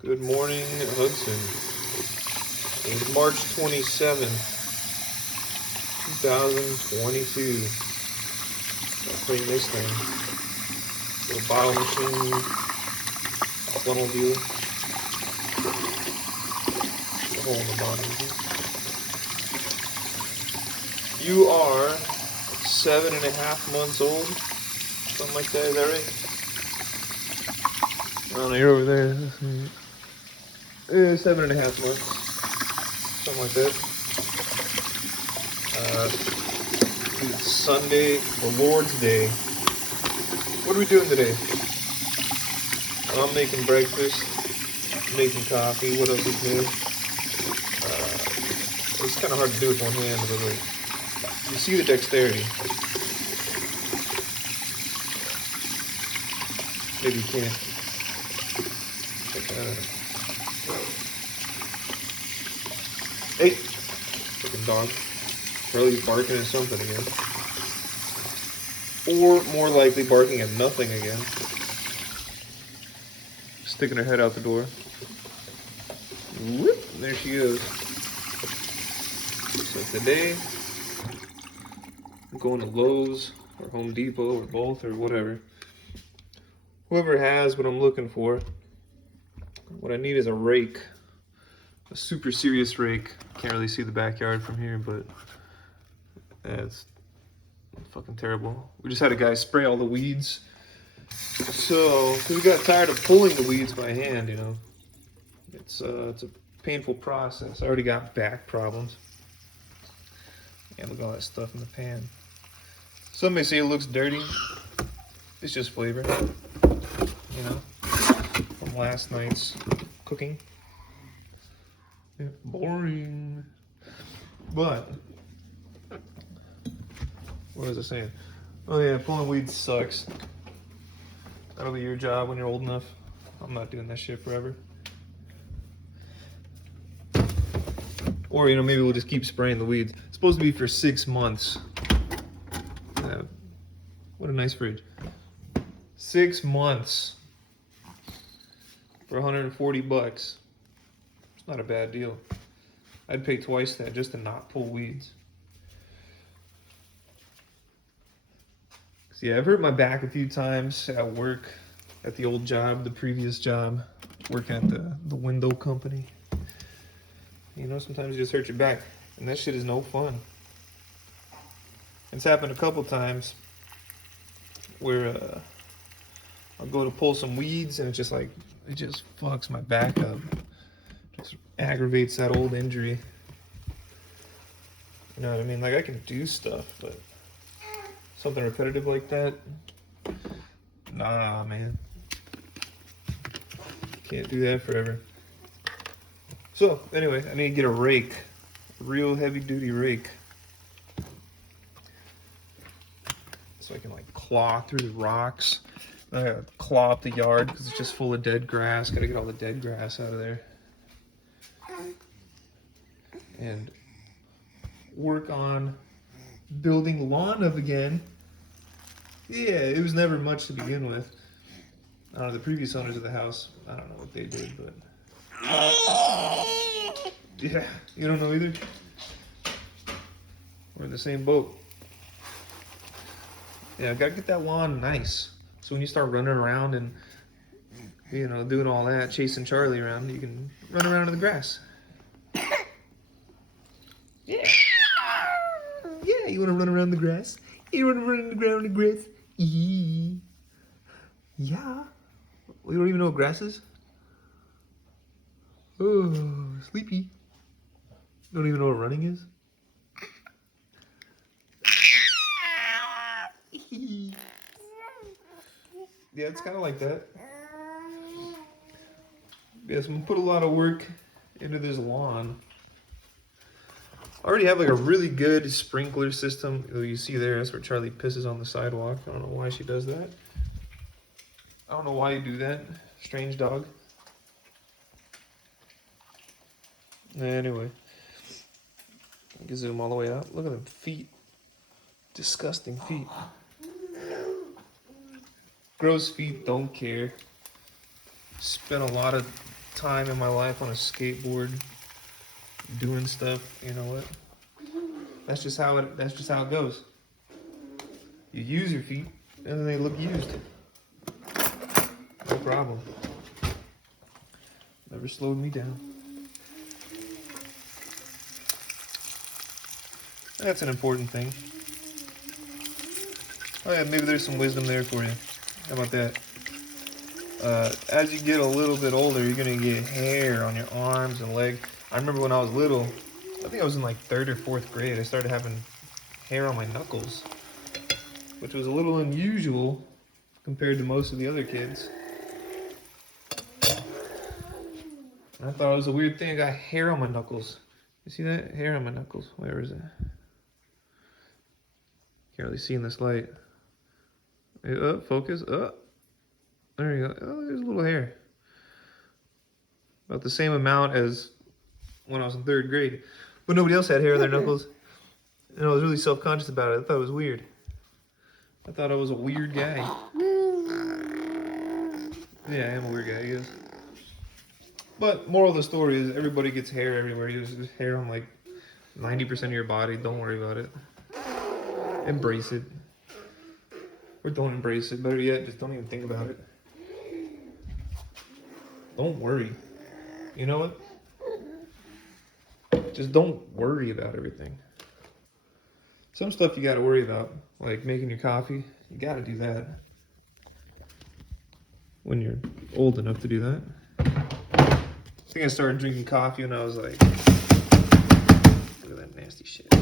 Good morning, Hudson. It is March 27th, 2022. I'll clean this thing. Little bottle machine, funnel deal. The hole in the bottom. You are 7.5 months old. Something like that, is that right? Oh, no, you're over there. 7.5 months. Something like that. It's Sunday, the Lord's Day. What are we doing today? I'm making breakfast, making coffee. What else is new? It's kind of hard to do with one hand, but like, you see the dexterity. Maybe you can't. Hey, freaking dog. Charlie's barking at something again. Or more likely barking at nothing again. Sticking her head out the door. Whoop, there she goes. So today, I'm going to Lowe's or Home Depot or both or whatever. Whoever has what I'm looking for. What I need is a rake. A super serious rake. Can't really see the backyard from here, but it's fucking terrible. We just had a guy spray all the weeds. So, cause we got tired of pulling the weeds by hand, you know. It's a painful process. I already got back problems. And look at all that stuff in the pan. Some may say it looks dirty. It's just flavor, you know, from last night's cooking. Yeah, boring. But what was I saying? Oh yeah, pulling weeds sucks. That'll be your job when you're old enough. I'm not doing that shit forever. Or, you know, maybe we'll just keep spraying the weeds. It's supposed to be for 6 months. What a nice fridge. 6 months for $140. It's not a bad deal. I'd pay twice that just to not pull weeds. So yeah, I've hurt my back a few times at work, at the old job, the previous job, working at the window company. You know, sometimes you just hurt your back, and that shit is no fun. It's happened a couple times where I'll go to pull some weeds, and it's just like, it just fucks my back up. Just aggravates that old injury. You know what I mean? Like, I can do stuff, but something repetitive like that, nah, man. Can't do that forever. So, anyway, I need to get a rake. A real heavy-duty rake. So I can, like, claw through the rocks. I gotta claw up the yard because it's just full of dead grass. Gotta get all the dead grass out of there. And work on building lawn up again. Yeah, it was never much to begin with. I don't know, the previous owners of the house, I don't know what they did, but... yeah, you don't know either? We're in the same boat. Yeah, gotta get that lawn nice. So when you start running around and, you know, doing all that, chasing Charlie around, you can run around in the grass. Yeah. Yeah, you wanna run around the grass? You wanna run around the grass? Yeah. Well, you don't even know what grass is? Oh, sleepy. Don't even know what running is? Yeah, it's kind of like that. Yes, I'm gonna put a lot of work into this lawn. I already have like a really good sprinkler system. You see there, that's where Charlie pisses on the sidewalk. I don't know why she does that. I don't know why you do that. Strange dog. Anyway. I can zoom all the way out. Look at them feet. Disgusting feet. Gross feet, don't care. Spent a lot of time in my life on a skateboard, doing stuff. You know what? That's just how it goes. You use your feet, and then they look used. No problem. Never slowed me down. That's an important thing. Oh yeah, maybe there's some wisdom there for you. How about that? As you get a little bit older, you're gonna get hair on your arms and legs. I remember when I was little, I think I was in like 3rd or 4th grade, I started having hair on my knuckles, which was a little unusual compared to most of the other kids. I thought it was a weird thing. I got hair on my knuckles. You see that? Hair on my knuckles. Where is it? Can't really see in this light. Focus. There you go. Oh, there's a little hair. About the same amount as when I was in 3rd grade. But nobody else had hair on their knuckles. And I was really self-conscious about it. I thought it was weird. I thought I was a weird guy. Yeah, I am a weird guy, I guess. But moral of the story is everybody gets hair everywhere. There's hair on like 90% of your body. Don't worry about it. Embrace it. Or don't embrace it. Better yet, just don't even think about it. Don't worry. You know what? Just don't worry about everything. Some stuff you gotta worry about, like making your coffee. You gotta do that. When you're old enough to do that. I think I started drinking coffee when I was like, look at that nasty shit. I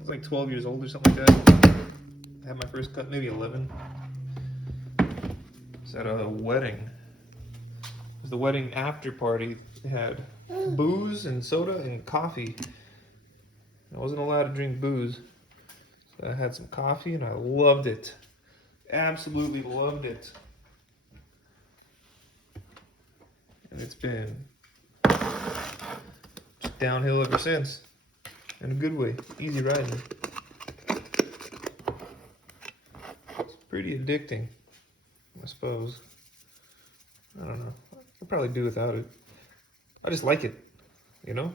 was like 12 years old or something like that. I had my first cut, maybe 11. It was at a wedding. It was the wedding after party. They had booze and soda and coffee. I wasn't allowed to drink booze. So I had some coffee and I loved it. Absolutely loved it. And it's been just downhill ever since. In a good way. Easy riding. It's pretty addicting, I suppose. I don't know. I'd probably do without it. I just like it, you know?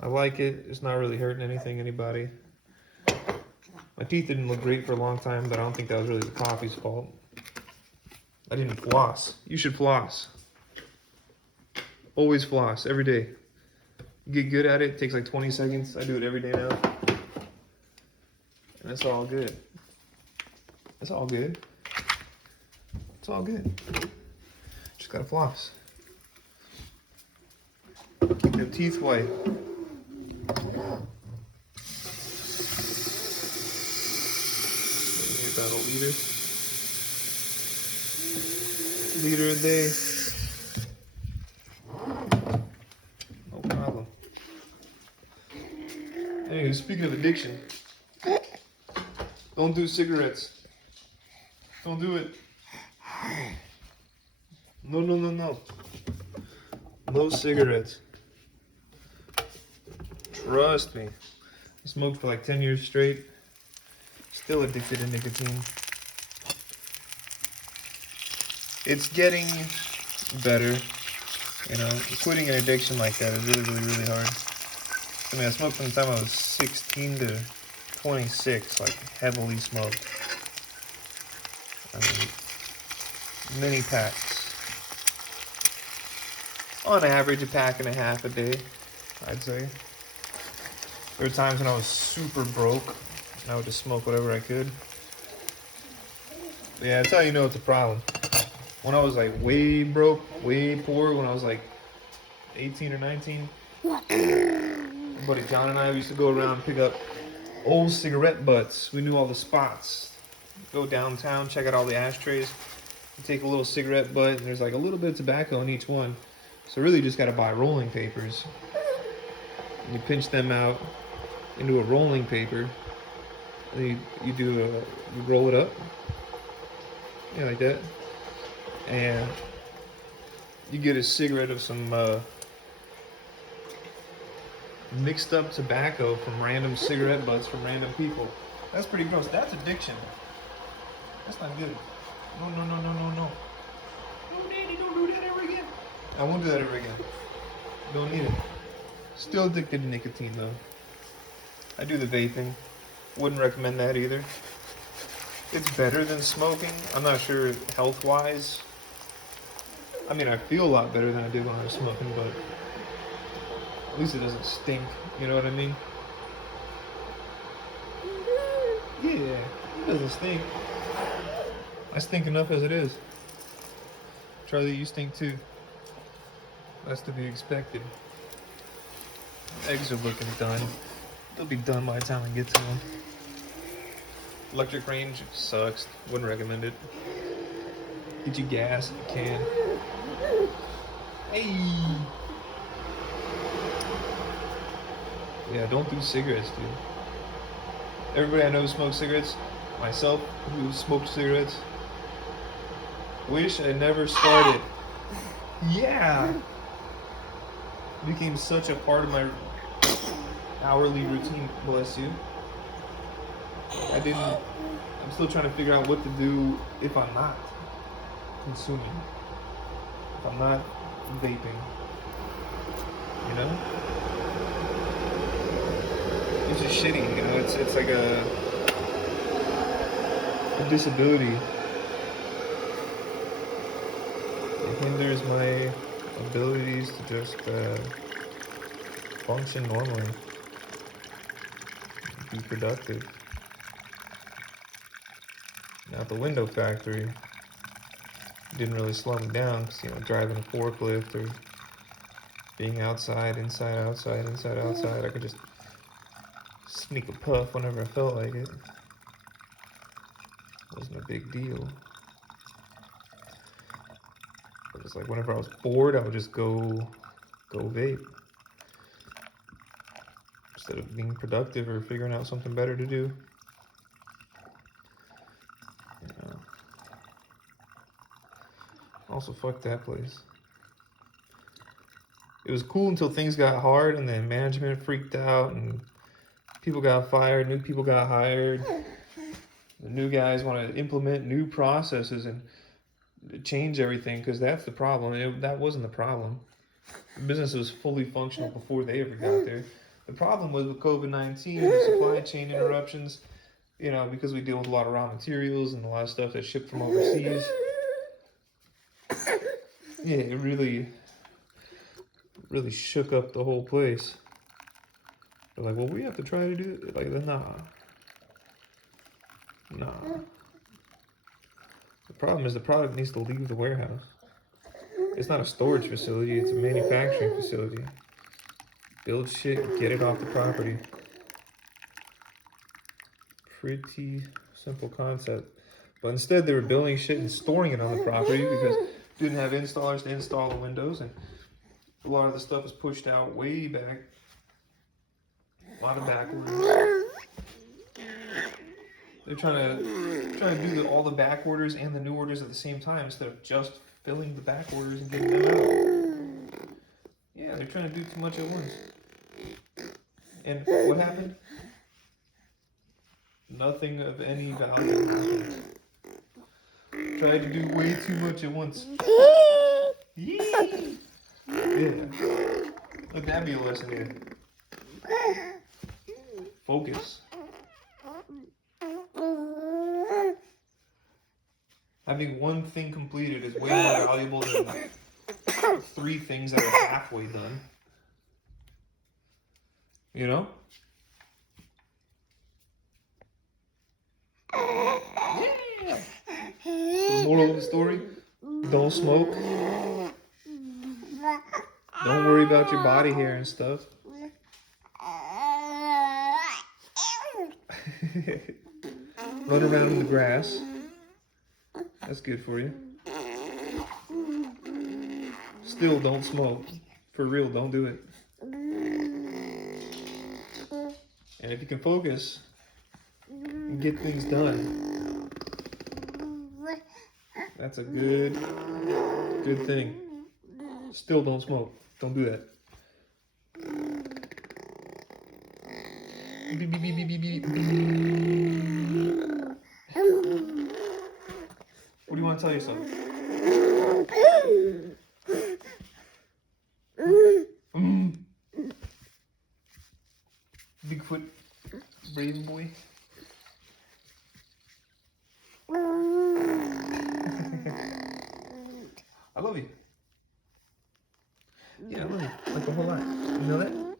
I like it. It's not really hurting anybody. My teeth didn't look great for a long time, but I don't think that was really the coffee's fault. I didn't floss. You should floss. Always floss, every day. You get good at it. It takes like 20 seconds. I do it every day now. And it's all good. It's all good. It's all good. Just gotta floss. Keep your teeth white. Maybe about a liter a day. No problem. Anyway, speaking of addiction, don't do cigarettes. Don't do it. No. No cigarettes. Trust me. I smoked for like 10 years straight. Still addicted to nicotine. It's getting better. You know, quitting an addiction like that is really hard. I mean, I smoked from the time I was 16 to 26, like heavily smoked. I mean, many packs. On average, a pack and a half a day, I'd say. There were times when I was super broke, and I would just smoke whatever I could. But yeah, that's how you know it's a problem. When I was like way broke, way poor, when I was like 18 or 19, my buddy John and I used to go around and pick up old cigarette butts. We knew all the spots. Go downtown, check out all the ashtrays. You take a little cigarette butt, and there's like a little bit of tobacco in each one. So really you just gotta buy rolling papers. And you pinch them out into a rolling paper. And you roll it up. Yeah, like that. And you get a cigarette of some mixed up tobacco from random cigarette butts from random people. That's pretty gross. That's addiction. That's not good. No, no, no, no, no, no. No, Daddy, don't do that ever again. I won't do that ever again. Don't need it. Still addicted to nicotine though. I do the vaping. Wouldn't recommend that either. It's better than smoking. I'm not sure health-wise. I mean, I feel a lot better than I did when I was smoking, but at least it doesn't stink. You know what I mean? Yeah, it doesn't stink. I stink enough as it is. Charlie, you stink too. That's to be expected. Eggs are looking done. They'll be done by the time I get to them. Electric range sucks. Wouldn't recommend it. Get you gas if you can. Hey! Yeah, don't do cigarettes, dude. Everybody I know smokes cigarettes. Myself, who smoked cigarettes. Wish I never started. Yeah! It became such a part of my hourly routine, bless you. I'm still trying to figure out what to do if I'm not consuming. If I'm not vaping. You know? It's just shitty, you know, it's like a disability. It hinders my abilities to just function normally. Be productive. Now at the window factory, it didn't really slow me down because, you know, driving a forklift or being outside, inside, outside, inside, outside, I could just sneak a puff whenever I felt like it. Wasn't a big deal. It was like whenever I was bored, I would just go vape. Instead of being productive or figuring out something better to do. Yeah. Also, fuck that place. It was cool until things got hard and then management freaked out and people got fired, new people got hired. The new guys want to implement new processes and change everything because that's the problem. That wasn't the problem. The business was fully functional before they ever got there. The problem was with COVID-19 and the supply chain interruptions, you know, because we deal with a lot of raw materials and a lot of stuff that's shipped from overseas. Yeah, it really shook up the whole place. They're like, well, we have to try to do it. Like, nah. The problem is the product needs to leave the warehouse. It's not a storage facility, it's a manufacturing facility. Build shit, get it off the property. Pretty simple concept. But instead they were building shit and storing it on the property because they didn't have installers to install the windows, and a lot of the stuff is pushed out way back. A lot of back orders. They're trying to do all the back orders and the new orders at the same time instead of just filling the back orders and getting them out. Yeah, they're trying to do too much at once. And what happened? Nothing of any value happened. Tried to do way too much at once. Yeah. Let that be a lesson here. Focus. Having one thing completed is way more valuable than 3 things that are halfway done. You know? Yeah. So the moral of the story, don't smoke. Don't worry about your body hair and stuff. Run around in the grass. That's good for you. Still don't smoke. For real, don't do it. And if you can focus and get things done, that's a good thing. Still don't smoke. Don't do that. Beep, beep, beep, beep, beep, beep. What do you want to tell your son? Bigfoot, brave boy. I love you. Yeah, I love you. Like a whole lot. You know that?